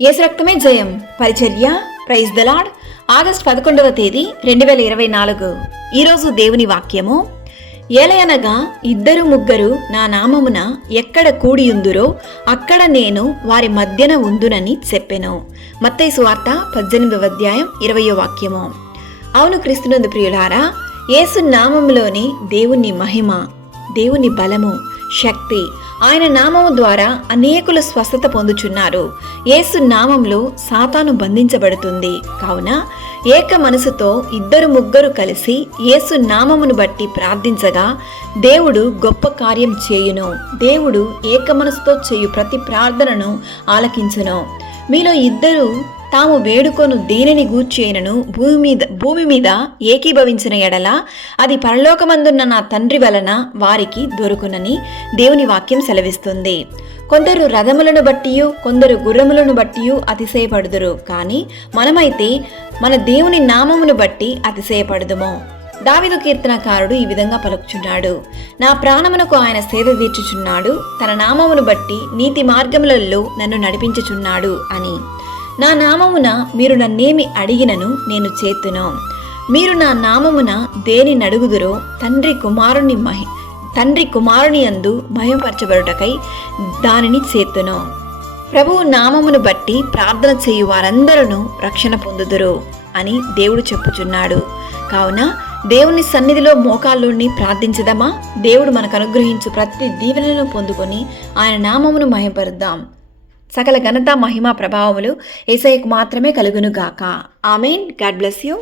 యేసు రక్తమే జయం. పరిచర్య. Praise the Lord. ఆగస్టు 11వ తేదీ 2024. ఈరోజు దేవుని వాక్యము, ఏలయనగా ఇద్దరు ముగ్గురు నా నామమున ఎక్కడ కూడియుందురో అక్కడ నేను వారి మధ్యన ఉందునని చెప్పెను. మత్తయి సువార్త 18వ అధ్యాయం 20వ వాక్యము. అవును క్రీస్తునందు ప్రియులారా, యేసు నామములోని దేవుని మహిమ, దేవుని బలము, శక్తి, ఆయన నామము ద్వారా అనేకులు స్వస్థత పొందుచున్నారు. యేసు నామంలో సాతాను బంధించబడుతుంది. కావున ఏక మనసుతో ఇద్దరు ముగ్గురు కలిసి యేసు నామమును బట్టి ప్రార్థించగా దేవుడు గొప్ప కార్యం చేయును. దేవుడు ఏక మనసుతో చేయు ప్రతి ప్రార్థనను ఆలకించును. మీలో ఇద్దరు తాము వేడుకొను దేనిని గూర్చేనను భూమి మీద ఏకీభవించిన ఎడల అది పరలోకమందున్న నా తండ్రి వలన వారికి దొరుకునని దేవుని వాక్యం సెలవిస్తుంది. కొందరు రథములను బట్టియు కొందరు గుర్రములను బట్టియు అతిశయపడుదురు, కానీ మనమైతే మన దేవుని నామమును బట్టి అతిశయపడుదుము. దావీదు కీర్తనకారుడు ఈ విధంగా పలుకుచున్నాడు: నా ప్రాణమునకు ఆయన సేద తీర్చుచున్నాడు, తన నామమును బట్టి నీతి మార్గములలో నన్ను నడిపించుచున్నాడు అని. నా నామమున మీరు నన్నేమి అడిగినను నేను చేతును. మీరు నా నామమున దేని నడుగుదురో తండ్రి కుమారుని యందు మహిమపరచబడుటకై దానిని చేతును. ప్రభువు నామమును బట్టి ప్రార్థన చేయు వారందరూ రక్షణ పొందుదురు అని దేవుడు చెప్పుచున్నాడు. కావున దేవుని సన్నిధిలో మోకాళ్ళుని ప్రార్థించదమా? దేవుడు మనకు అనుగ్రహించు ప్రతి దీవెనలను పొందుకొని ఆయన నామమును మహిమపరుద్దాం. సకల ఘనత, మహిమ, ప్రభావములు యేసయ్యకు మాత్రమే కలుగునుగాక. ఆమేన్. God bless you.